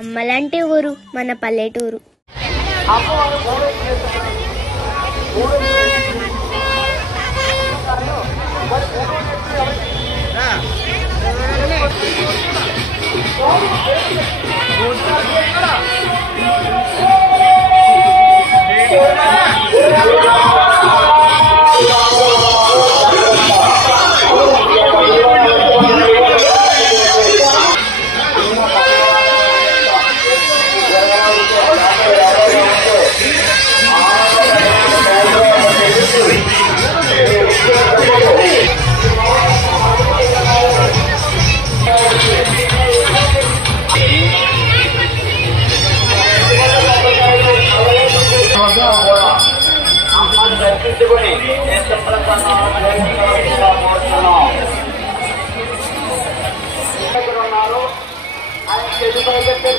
అమ్మలాంటి ఊరు మన పల్లెటూరు.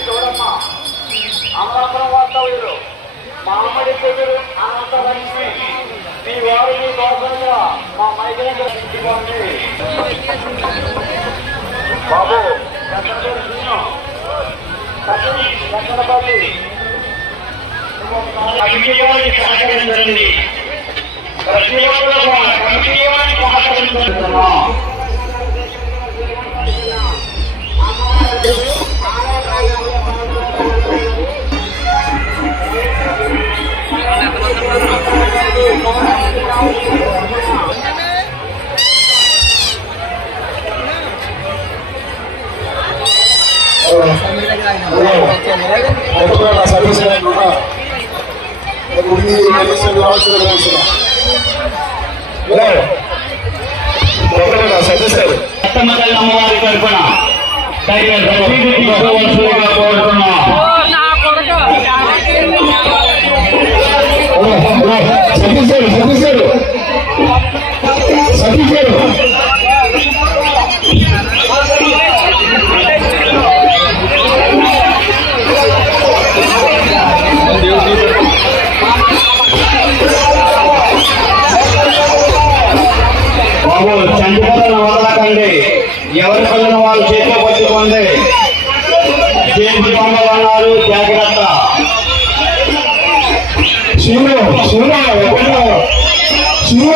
చూడమ్మా అమలాపురం వాస్తవ్యులు మామిడి చెదురు అనంతలక్ష్మి మీ వారు మీ కోసంగా మా మైదానం దర్శించుకోండి. బాబు ఎక్కడపల్లి సహకరించండి. ప్రతి ఒక్కరు సహకరించుకుంటున్నాం. అమ్మవారి తరఫున కోరుతున్నాం. బాబు చంద్రబాబు వదలకండి. ఎవరి పిల్లలు వాళ్ళు చేతిలో పట్టుకోండి. చేతి పొందన్నారు జాగ్రత్త. శివ శివ శివ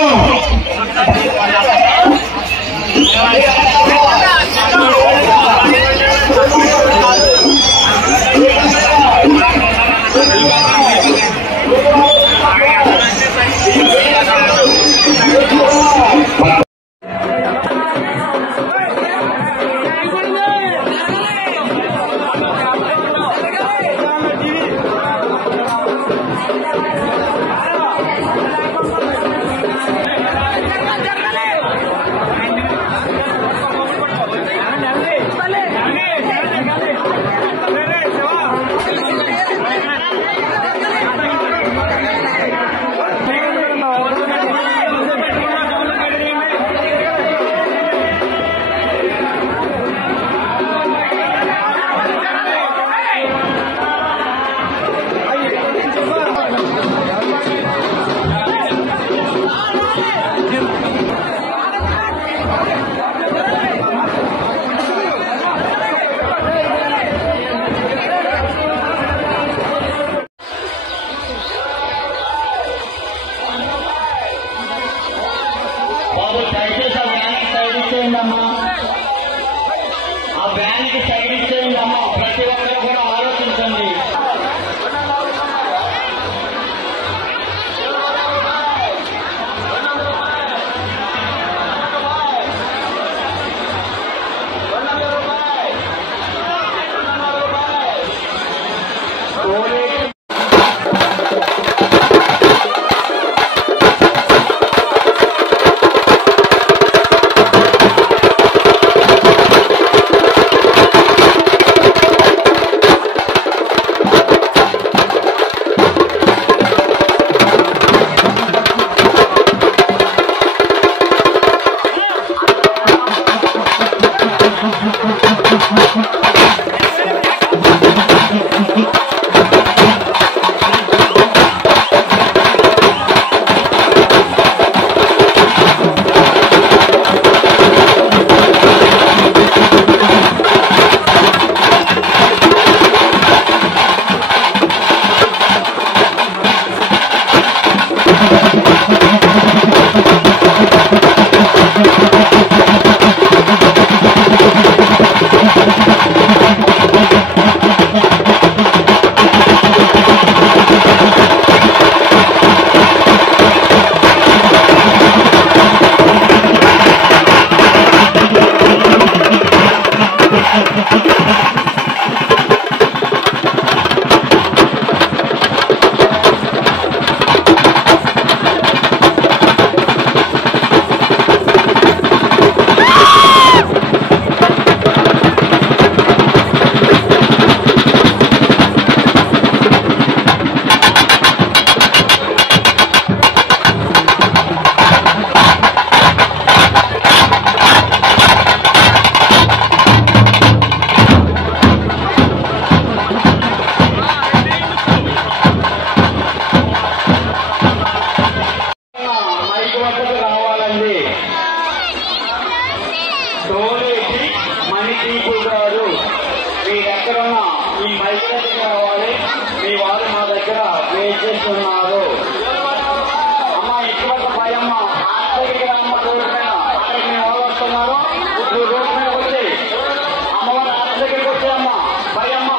టోలేటి మణిదీపు గారు మీరెక్కడున్నా మీ మైక్ దగ్గర రావాలి. మీ వారు మా దగ్గర వెయిట్ చేస్తున్నారు. అమ్మ ఇటువంటి భయమ్మ ఆఖరికి అమ్మ రోడ్డు మీద అక్కడికి మీ వాళ్ళు వస్తున్నారు. ఇప్పుడు రోడ్డు మీద వచ్చి అమ్మవారి ఆట దగ్గరికి వచ్చాయమ్మ భయమ్మ.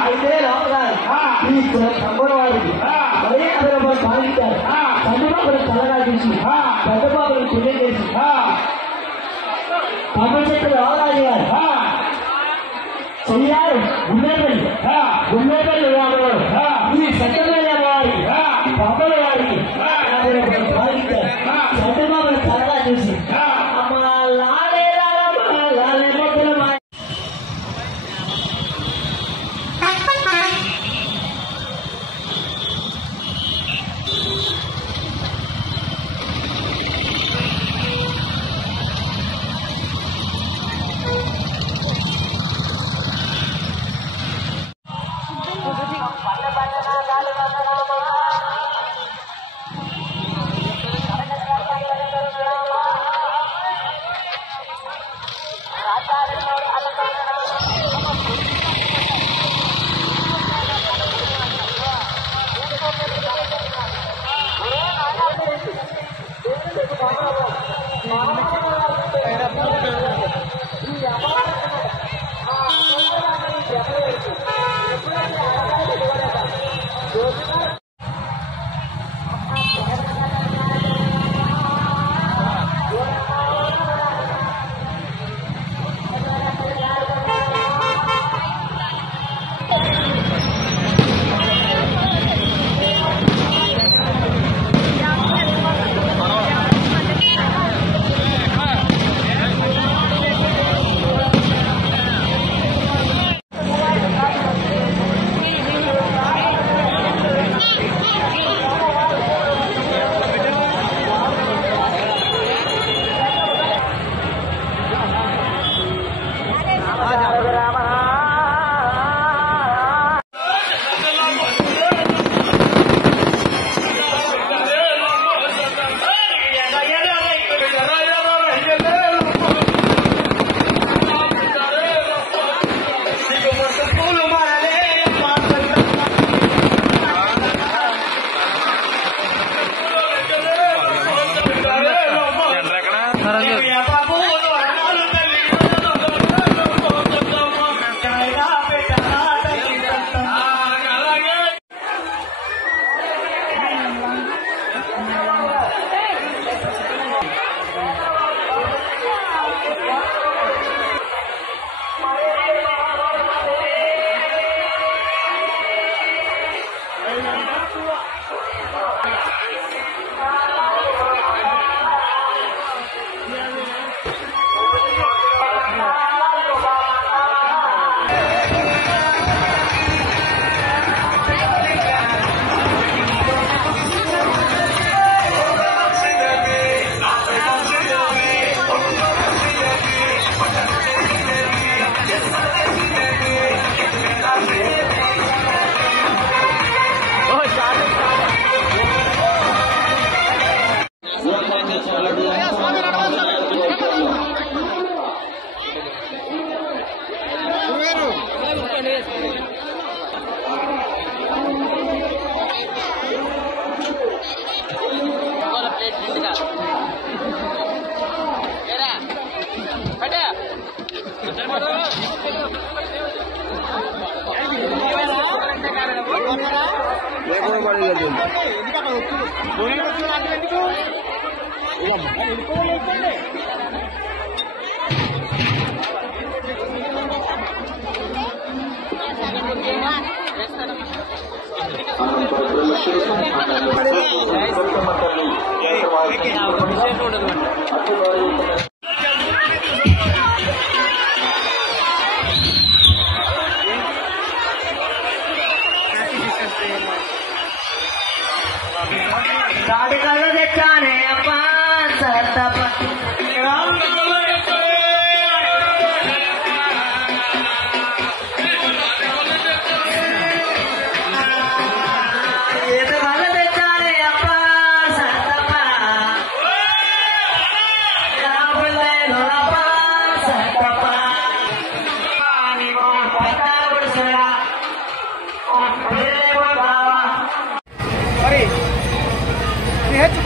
అయితే రామగారు ఈ సంబర వారికి 50 రూపాయలు పాలించారు. చంద్రబాబుని తలగా తీసి పెద్దబాబుని పెళ్లి చేసి తమిళచెట్టు రామరాజు గారు చెయ్యారు గుమ్మేపల్లి గ్రామంలో ఈ సత్యమైన వారికి బొమ్మల వారికి 50 రూపాయలు పాలించారు. చంద్రబాబుని తలగా తీసి అమ్మ లాలే లాలే మొక్కలు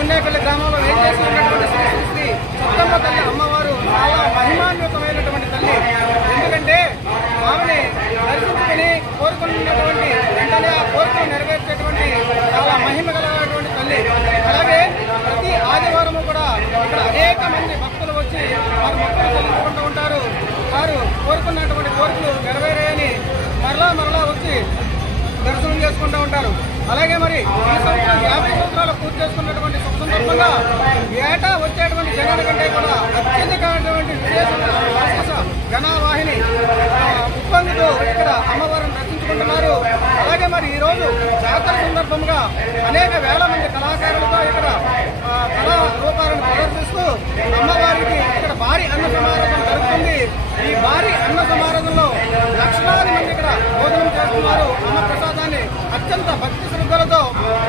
గున్నేపల్లి గ్రామంలో ఏం చేసి ఉన్నటువంటి శ్రీ శ్రీ శ్రీ సత్తమ్మ తల్లి అమ్మవారు చాలా మహిమాన్వితమైనటువంటి తల్లి. ఎందుకంటే ఆమెని దర్శించుకుని కోరుకున్నటువంటి వెంటనే ఆ కోరికలు నెరవేర్చేటువంటి చాలా మహిమ కలిగినటువంటి తల్లి. అలాగే ప్రతి ఆదివారము కూడా ఇక్కడ అనేక మంది భక్తులు వచ్చి వారి మొక్కలు చెల్లించుకుంటూ ఉంటారు. వారు కోరుకున్నటువంటి కోరికలు నెరవేరాయని మరలా వచ్చి దర్శనం చేసుకుంటూ ఉంటారు. అలాగే మరి ఈ సంవత్సరం 50 సంవత్సరాలు పూర్తి చేసుకున్నటువంటి సందర్భంగా ఏటా వచ్చేటువంటి జనాల కంటే కూడా అత్యధికమైనటువంటి విశేష జనావాహిని ఉప్పొంగుతూ ఇక్కడ అమ్మవారిని దర్శించుకుంటున్నారు. అలాగే మరి ఈరోజు జాతర సందర్భంగా అనేక వేల మంది కళాకారులతో ఇక్కడ కళా రూపాలను ప్రదర్శిస్తూ అమ్మవారికి ఇక్కడ భారీ అన్న సమారాధన జరుగుతుంది. ఈ భారీ అన్న సమారాధనలో లక్షలాది మంది ఇక్కడ భోజనం చేస్తున్నారు. అమ్మ ప్రసాదాన్ని అత్యంత భక్తి శ్రద్ధలతో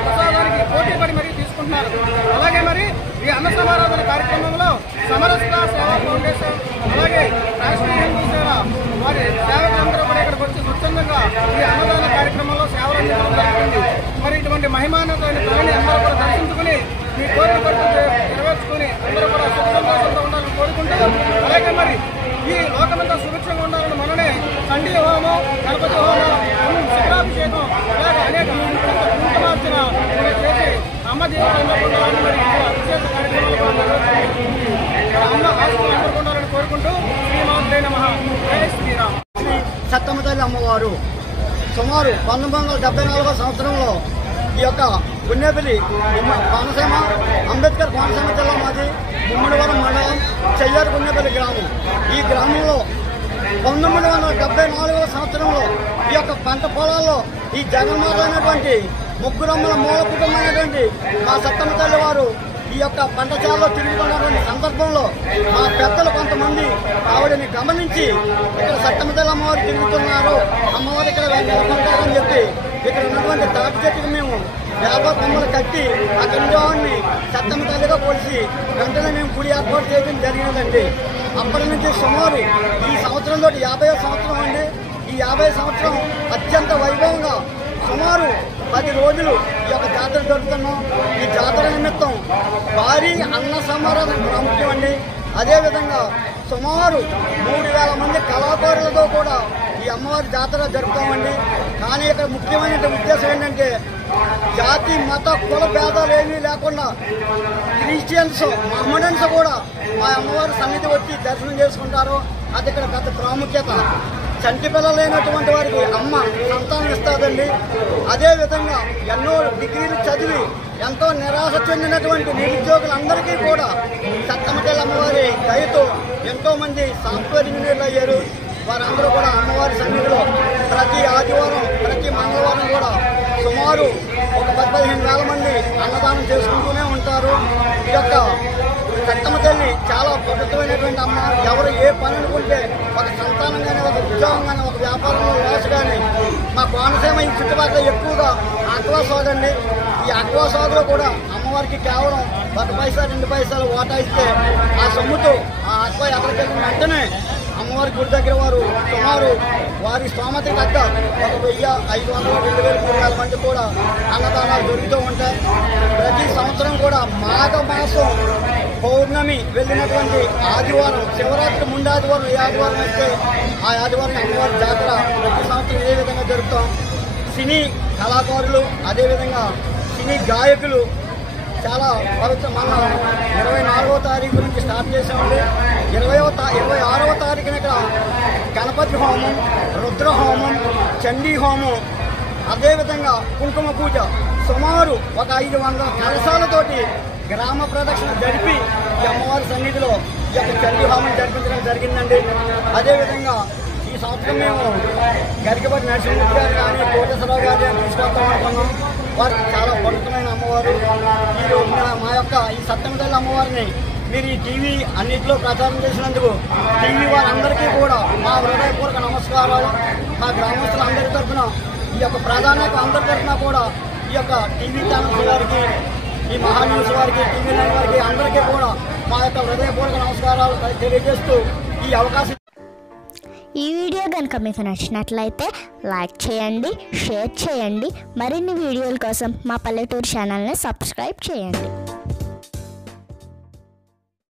ప్రసాదానికి పోటీ పడి మరీ తీసుకుంటున్నారు. అలాగే మరి ఈ అన్న సమారాధన కార్యక్రమంలో సమరస్త సేవా ఫౌండేషన్ అలాగే రాష్ట్రీయ హిందూ సేవ వారి సేవకులందరూ కూడా ఇక్కడికి వచ్చి స్వచ్ఛందంగా ఈ అన్నదాన కార్యక్రమంలో సేవలు అందించడం జరుగుతుంది. మరి ఇటువంటి మహిమాన్వితమైన తల్లిని అందరూ కూడా దర్శించుకుని మీ కోరిక పట్టు నెరవేర్చుకుని అందరూ కూడా సుఖ సంతోషంతో ఉండాలని కోరుకుంటూ, అలాగే మరి ఈ లోకమంతా సుభిక్షంగా ఉండాలని మననే చండీ హోమం, గణపతి హోమం, శిఖరాభిషేకం అలాగే అనేక కుంకుమార్చన చేసి అమ్మ జీవితంలో ఉండాలని మరి విశేష కార్యక్రమాలు అమ్మ ఆశీస్సులు అందుకుండాలని కోరుకుంటూ శ్రీమాత్రే నమః. జై శ్రీరామ్. శ్రీ సత్తమ్మ తల్లి అమ్మవారు సుమారు 1974 సంవత్సరంలో ఈ యొక్క గున్నేపల్లి కోనసీమ అంబేద్కర్ కోనసీమ జిల్లా మాది ముమ్మడివరం మండలం చెయ్యారు గున్నేపల్లి గ్రామం. ఈ గ్రామంలో 1974 సంవత్సరంలో ఈ యొక్క పంట పొలాల్లో ఈ జగన్మాత అయినటువంటి ముగ్గురమ్మల మూల కుటుంబమైనటువంటి మా సత్తమ్మ తల్లి వారు ఈ యొక్క పంట చేలలో తిరుగుతున్నటువంటి సందర్భంలో మా పెద్దలు కొంతమంది ఆవిడని గమనించి ఇక్కడ సత్తమ్మ తల్లి అమ్మవారు తిరుగుతున్నారు, అమ్మవారు ఇక్కడ వెళ్తారని చెప్పి ఇక్కడ ఉన్నటువంటి తాటి చెట్టుకు మేము వేప కొమ్మలు కట్టి అక్కడి నుంచి ఆవిడని సత్తమ్మ తల్లిగా కొలిసి వెంటనే మేము గుడి ఏర్పాటు చేయడం జరిగినదండి. అప్పటి నుంచి సుమారు ఈ సంవత్సరంలో 50వ సంవత్సరం అండి. ఈ 50వ సంవత్సరం అత్యంత వైభవంగా సుమారు 10 రోజులు ఈ యొక్క జాతర జరుపుతున్నాం. ఈ జాతర నిమిత్తం భారీ అన్న సమారాధన ప్రాముఖ్యం అండి. అదేవిధంగా సుమారు 3000 మంది కళాకారులతో కూడా ఈ అమ్మవారి జాతర జరుపుతామండి. కానీ ఇక్కడ ముఖ్యమైన ఉద్దేశం ఏంటంటే జాతి మత కుల భేదాలు ఏమీ లేకుండా క్రిస్టియన్స్ మహమ్మడన్స్ కూడా మా అమ్మవారి సన్నిధి వచ్చి దర్శనం చేసుకుంటారు. అది ఇక్కడ పెద్ద ప్రాముఖ్యత. చంటి పిల్లలు లేనటువంటి వారికి అమ్మ సంతానం ఇస్తుందండి. అదేవిధంగా ఎన్నో డిగ్రీలు చదివి ఎంతో నిరాశ చెందినటువంటి నిరుద్యోగులందరికీ కూడా సత్తమ్మ తల్లి అమ్మవారి దయతో ఎంతో మంది సాఫ్ట్వేర్ ఇంజనీర్లు అయ్యారు. వారందరూ కూడా అమ్మవారి సన్నిధిలో ప్రతి ఆదివారం ప్రతి మంగళవారం కూడా సుమారు ఒక 10-15 వేల మంది అన్నదానం చేసుకుంటూనే ఉంటారు. ఈ యొక్క సత్తమ్మ తల్లి చాలా పవిత్రమైనటువంటి అమ్మ. ఎవరు ఏ పని అనుకుంటే ఒక సంతానం కానీ ఒక ఉద్యోగం కానీ ఒక వ్యాపారంలో లాస్ కానీ మా కోనసీమ ఈ చుట్టుపక్కల ఎక్కువగా ఆక్వా సోదండి. ఈ ఆక్వా సోదలో కూడా అమ్మవారికి కేవలం 1 పైసా 2 పైసలు వాటా ఇస్తే ఆ సొమ్ముతో ఆ ఆక్వా ఎక్కడికి వెళ్ళిన వెంటనే అమ్మవారి గుడి దగ్గర వారు సుమారు వారి స్తోమతకి తగ్గ 1,500-2,000-3,000 మంది కూడా అన్నదానాలు జరుగుతూ ఉంటాయి. ప్రతి సంవత్సరం కూడా మాఘ మాసం పౌర్ణమి వెళ్ళినటువంటి ఆదివారం, శివరాత్రి ముందు ఆదివారం ఏ ఆదివారం అయితే ఆ ఆదివారం అమ్మవారి జాతర ప్రతి సంవత్సరం ఏ విధంగా జరుపుతాం. సినీ కళాకారులు అదేవిధంగా సినీ గాయకులు చాలా పవిత్ర. మన 24వ తారీఖు నుంచి స్టార్ట్ చేసామండి. 26వ తారీఖున ఇక్కడ గణపతి హోమం, రుద్ర హోమం, చండీ హోమం, అదేవిధంగా కుంకుమ పూజ సుమారు ఒక 500 కలశాలతోటి గ్రామ ప్రదక్షిణ జరిపి ఈ అమ్మవారి సన్నిధిలో ఈ యొక్క చండీ హోమం జరిపించడం జరిగిందండి. అదేవిధంగా ఈ సంవత్సరం మేము గరికపట్టి నరసింహమూర్తి గారు కానీ కోటేశ్వరరావు గారు తీసుకొస్తాం అనుకున్నాం. వారు చాలా పవిత్రమైన అమ్మవారు. ఈ రోజున మా యొక్క ఈ సత్తమ్మ తల్లి అమ్మవారిని మీరు ఈ టీవీ అన్నింటిలో ప్రచారం చేసినందుకు టీవీ వారందరికీ కూడా మా హృదయపూర్వక నమస్కారాలు. మా గ్రామస్తులందరి తరఫున ఈ యొక్క ప్రాధాన్యత అందరి తరఫున కూడా ఈ యొక్క టీవీ ఛానల్స్ వారికి, ఈ మహా న్యూస్ వారికి, టీవీ నైన్ వారికి అందరికీ కూడా మా యొక్క హృదయపూర్వక నమస్కారాలు తెలియజేస్తూ ఈ అవకాశం. ఈ వీడియో కనుక మీకు నచ్చినట్లయితే లైక్ చేయండి, షేర్ చేయండి. మరిన్ని వీడియోల కోసం మా పల్లెటూరు ఛానల్ని సబ్స్క్రైబ్ చేయండి.